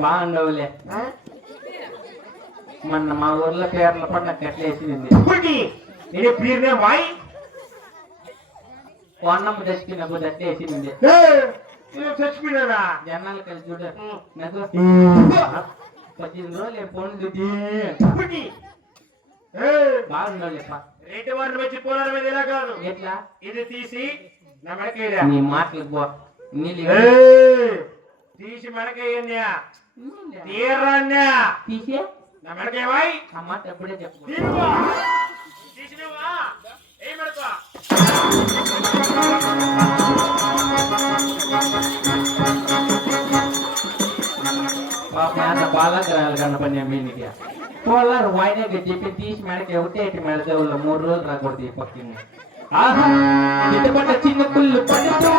బాగుండవులే? మొన్న మా ఊర్లో పేర్ల పండగ కట్లేసింది పీరునే వాయి. ఏ, చచ్చిపోయినానా? జనాలు కలిసి చూడ. నాకు పద్దెనిమిది రోజులు ఫోన్ బాగుండవులేపా రేటు వారిని వచ్చి పోరాల మీద ఇలా కాదు. ఎట్లా? ఇది తీసి నా నీ మాటలు పో నీళ్ళు తీసి మెడకేయన్యా తీరాన్యా తీసే? నా మెడకేవాయి మాట ఎప్పుడే చెప్పు. తీసినవా ఏ మెడకో? బాలగ్రహాలు కనపడి మీనికి. పోలారు వాయినే చెప్పి తీసి మెడకి ఒకటే మెడకే వాళ్ళు మూడు రోజులు రాకూడదు ఈ పక్కన ఆహా చిన్న పుల్లు పడుతూ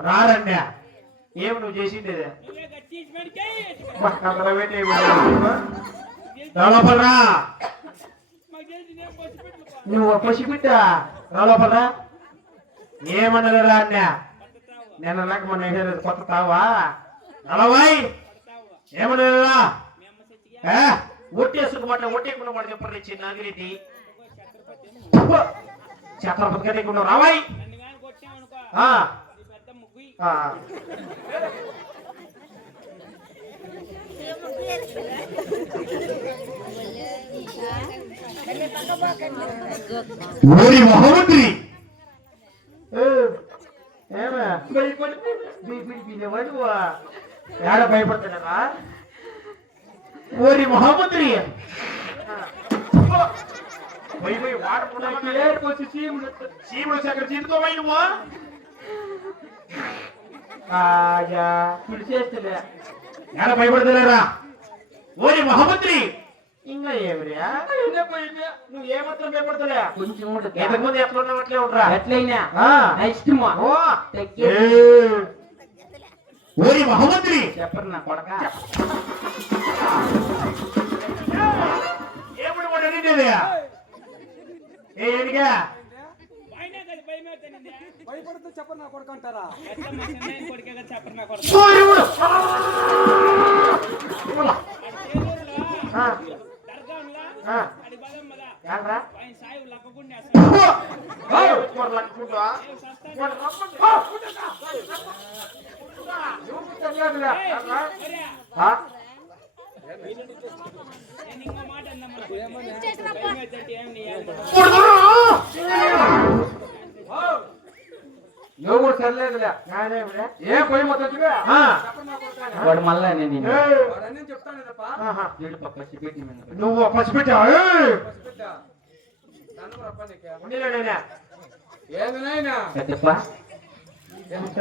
రారండి. ఏమి నువ్వు చేసింది లోపలరా నువ్వు పసిబిడ్డ? లోపలరా ఏమన్నదిరా అన్న నేను నాకు మన కొత్త తావా? నలవాయి ఏమన్నదిరా ఏ? ఒట్టేసుకుమాట ఒట్టేకుండా మాట చెప్పండి చిన్న నాగిరెడ్డి. ఛత్రపతి గారికి రావాయి ఆ. ఊరి భయపడి భయపడిపోయినవాడు ఏడ భయపడుతున్నారా ఊరి మహోమంత్రి పోయి పోయి వాడుకున్నామని చీముడు చక్ర చీటుతో పోయి నువ్వు. ఏడ భయపడుతున్నారా ఊరి మహోమంత్రి ఇంకా ఏమిరా? నువ్వు ఏమాత్రం భయపడతలే? కొంచెం కూడా ఇంతకు ముందు ఎట్లా ఉన్నావు అట్లే ఉండరా? ఎట్లయినా. నెక్స్ట్ మా. ఓ. తగ్గి ఏ. ఊరి మహోమంత్రి చెప్పరు నా కొడక. ఏమిటి? ఏ ఏడిగా భయపడితే చెప్పరు నా కొడుకు అంటారా? సూర్యుడు ఆ, ఆ. ఏంట్రా? నువ్వు నీకే. ఉండిలే నేనే.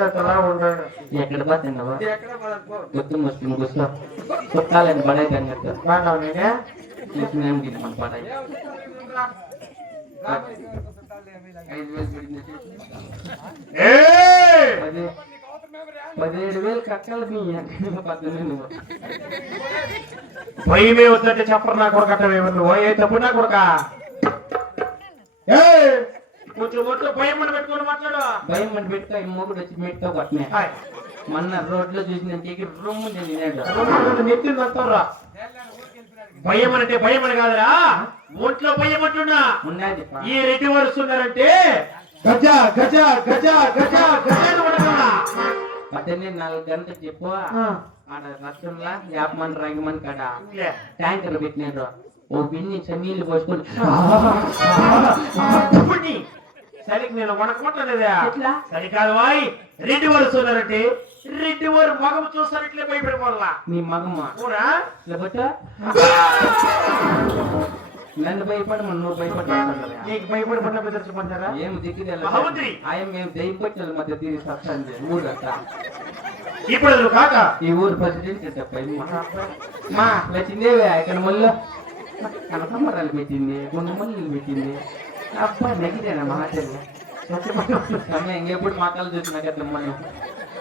తలా ఉన్నాడు. ఎక్కడ పోతున్నావా. గుర్తు ముస్లిం కూర్చో చుట్టాలని అన్నట్టు బాగున్నావు నేనే? చూసినాం దీన్ని మన పడాయి పదిహేడు వేలు కట్టాలి భయమే వద్దంటే చెప్పరు నా కొడుకు అంటే నువ్వు ఏ తప్పు నా కొడుక? ఏయ్! కొంచెం ఒంట్లో భయం అని పెట్టుకొని మాట్లాడు. భయం అని పెట్టుకో మొగుడు వచ్చి కొట్టనే. హాయ్. మొన్న రోడ్లో చూసిన తిన్నాడు రెండు నెత్తిని వస్తారా భయం అంటే భయం అని కాదురా. ఒంట్లో భయం అంటున్నా. ఈ రెడ్డి వారు వస్తున్నారంటే గజ గజ గజ గజ గజ? పద్దెనిమిది నాలుగు గంటలకు చెప్పు. ఆడ రచ్చంలా యాపమని రంగమని కాడ లే. ట్యాంకర్ పెట్టినాడు ఓ బిన్ని నీళ్ళు పోసుకొని. సరికి నేను వనకుంటలేదా ఎట్లా? సరి కాదు వాయ్ రెడ్డి వారు వస్తున్నారంటే రెడ్డి వారు మగం చూస్తారట్లే భయపడిపోవాలా నీ మగమ్మ అవునా? లేకపోతే? నన్ను భయపడి మన నువ్వు భయపడి నీకు భయపడి పడిన బెదిరించమంటారా ఏం దిక్కు. ఆయన మేము దయ్యం పట్టిన మధ్య తీరి ఊరట ఇప్పుడు కాక? ఈ ఊరు ప్రెసిడెంట్ మా లచ్చిందేవి ఇక్కడ ముళ్ళు? కనకమ్మరాలు పెట్టింది కొన్ని ముళ్ళు పెట్టింది. అబ్బా నెగిటేనా మహాచర్య అమ్మ ఇంకెప్పుడు మాటలు చూసిన కదా మనం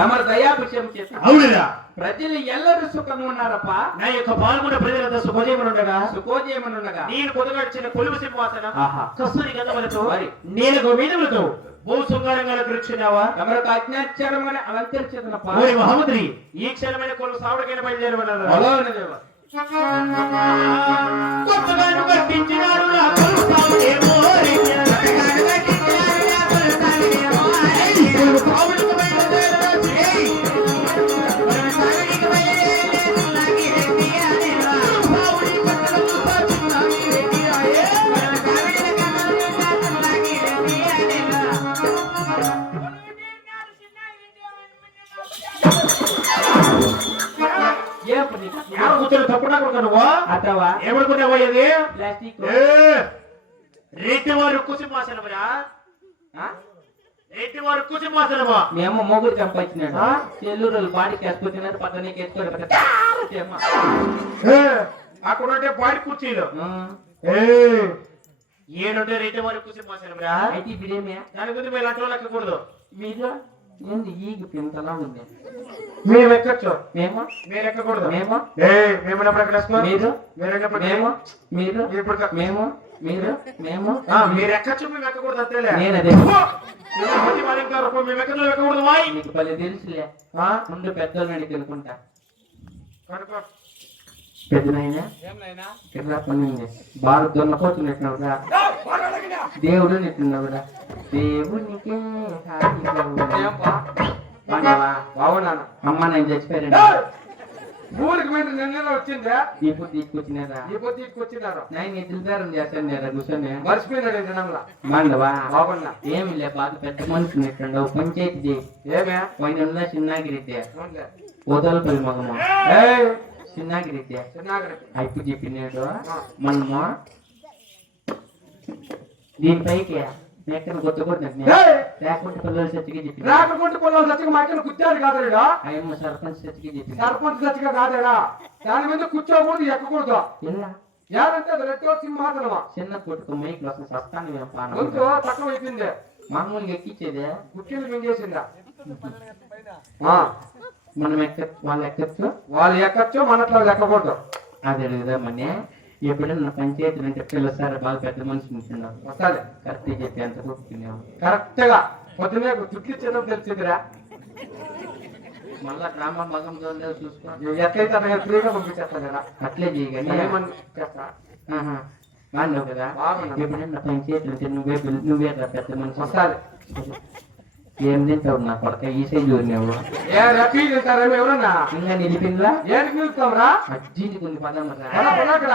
తమరు దయాభిషేకం చేసి అవునురా. ప్రజలు ఎల్లరూ సుఖంగా ఉన్నారప్ప? నా యొక్క పాల్గొన్న ప్రజలంతా సుఖజీవులు ఉండగా సుఖోజయమనుండగా నేను కొదగడిచిన కొలువు సింహాసనం. కస్తూరి గంధములతో మరి. నీలకు మీదములతో భూ శృంగారంగా కూర్చున్నావా తమరకు అజ్ఞాచారంగానే అలంకరించదనప్ప ఓరి మహామంత్రి ఈ క్షణమైన కొలువు సావుడికైనా బయలుదేరమన్నారు. కొత్తగాను కట్టించినారు నా కొలువు సావుడేమో మాత్రవా ఏమనుకుంటా పోయేది ప్లాస్టిక్ రెడ్డి వారు కుసి మోసలమరా రెడ్డి వారు కుసి మోసలమా మేము మొగుడు చంపచ్చినాడు. చెల్లూరు బాడీకి ఎత్తుకున్నాడు పక్కనీకి ఎత్తుకోలేదు అక్కడ ఉంటే బాడీ కుర్చీలు. ఏడుంటే రెడ్డి వారు కుసి బ్రా అయితే ఇప్పుడేమే దాని గురించి మేము లక్షలు లెక్కకూడదు మీరు? ఏంది? ఈగ పింతలా ఉంది? మేము ఎక్కచ్చు మేము? మీరు ఎక్కకూడదు మేము? ఏ మేము ఎప్పుడు మీరు మీరు? ఎక్కడ మేము? మీరు? ఇప్పుడు మేము? మీరు? మేము? ఆ, మీరు ఎక్కచ్చు మేము ఎక్కకూడదు అంతేలే. నేను అదే. మేము ఎక్కడ ఎక్కకూడదు వాయ్! నీకు పల్లె తెలుసులే. ఆ? ముందు అడిగి అనుకుంటా కనుక్కో. పెద్దనైనా ఎట్లా పనింది బాగా దొన్నపోతున్నట్టున్నావురా దేవుడు నెట్టున్నావురా దేవునికి బాగున్నావా? బాగున్నాను. అమ్మ నేను చచ్చిపోయారండి ఊరికి మీద నిన్న వచ్చిందే? ఇప్పుడు తీసుకొచ్చినారా ఈ పొద్దు తీసుకొచ్చినారు నేను కూర్చొని. మర్చిపోయినాడు బాగున్నా. ఏమి లే బాగా పెద్ద మనిషి నెట్టుండవు పంచాయతీ ఏమే? పోయిన ఉందా చిన్నాగిరెడ్డి అవునులే. ఓదలపల్లి మగమ్మ ఏయ్! చిన్నాగిరెడ్డి చిన్నాగరి అయిపు చెప్పినాడు. మనము దీనిపైకి పిల్లలు చచ్చిగా కాదురా ఆయమ్మ సర్పంచ్ చచ్చిగా సర్పంచ్ సచ్చిగా కాదేడా దాని మీద కూర్చోకూడదు ఎక్కకూడదు. కొట్టుకు మైక్ కోసం సస్తాను మేము పానం గొంతు తక్కువ అయిపోయింది మామూలుగా ఎక్కించేదే కుక్కీలు మింగేసిందా మనం ఎక్క వాళ్ళు ఎక్కచ్చు? వాళ్ళు ఎక్కచ్చు మనట్లో ఎక్కకూడదు. అది అడుగుదామని ఎప్పుడన్నా పంచాయతీలు అంటే పిల్లసారి బాగా పెద్ద మనిషి ఉంటున్నారు వస్తాలే. కరెక్ట్ చెప్పి ఎంత కొట్టుకున్నాము కరెక్ట్గా పొద్దునే చుట్లు ఇచ్చేదో తెలిసిందిరా మళ్ళా డ్రామా మగం చూసుకో. ఎట్లయితే ఫ్రీగా పంపించేస్తాను అట్లే చేయగానే ఏమని చేస్తా. బాగున్నావు కదా. బాగున్నా. ఎప్పుడన్నా పంచాయతీలు అంటే నువ్వే పిల్ల- నువ్వే రా పెద్ద మనిషి. వస్తాలే. ఏం తింటావు నా కొడక? ఈ సైజు నువ్వు? ఏ రఫీ తింటారేమో ఎవరన్నా? ఇంకా నిలిపిందా ఏంటి పిలుస్తాం రా అజ్జీని కొన్ని పదం అక్కడ.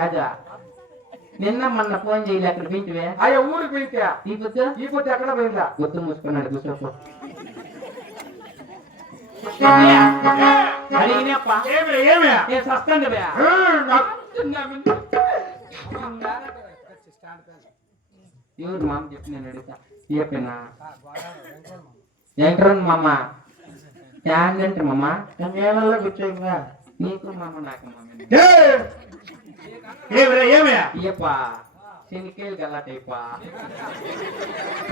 కాదా? నిన్న మొన్న ఫోన్ చేయలే అక్కడ పోయింటివే అయ్యా ఊరికి పోయింటే ఈ పొద్దు ఈ పొద్దు ఎక్కడ పోయిందా? గుర్తు మూసుకున్నాడు కూర్చోపో అడిగినప్ప? ఏమి ఏమి? నేను సస్తాను బే ఎవరు మామ చెప్పి నేను అడుగుతా? చెప్పినా ఏంట్రన్ మామ? ఏంటంటే మామ? నేలలో కూర్చోయిందా నీకు మామ నాకు మామ. ఏమి శనికాయలు గల్లాటైపా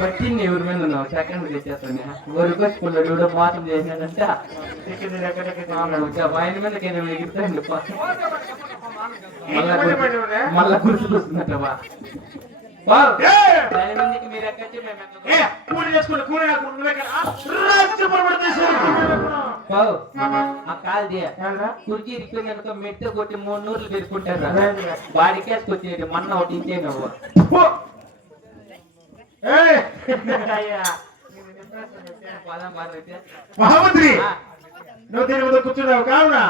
వచ్చింది ఎవరి మీద ఉన్నావు? సెకండ్ తెచ్చేస్తాను ఊరికి స్కూల్లో చూడ మోసం చేసినాడంటే ఆయన మీద కింద ఎగురుతాయండి మళ్ళా గుర్తు- కూలి చేసుకుంటే కూలి ఆ కాలు తీయ కుర్చీ ఇరిపోయిందనుకో మెట్టు కొట్టి మూడు నూర్లు పెరుకుంటారు బాడీ కేసుకు వచ్చేది మన్న ఒకటి ఇంకే నువ్వు. మహామంత్రి నువ్వు దీని ముందు కూర్చున్నావు కావునా?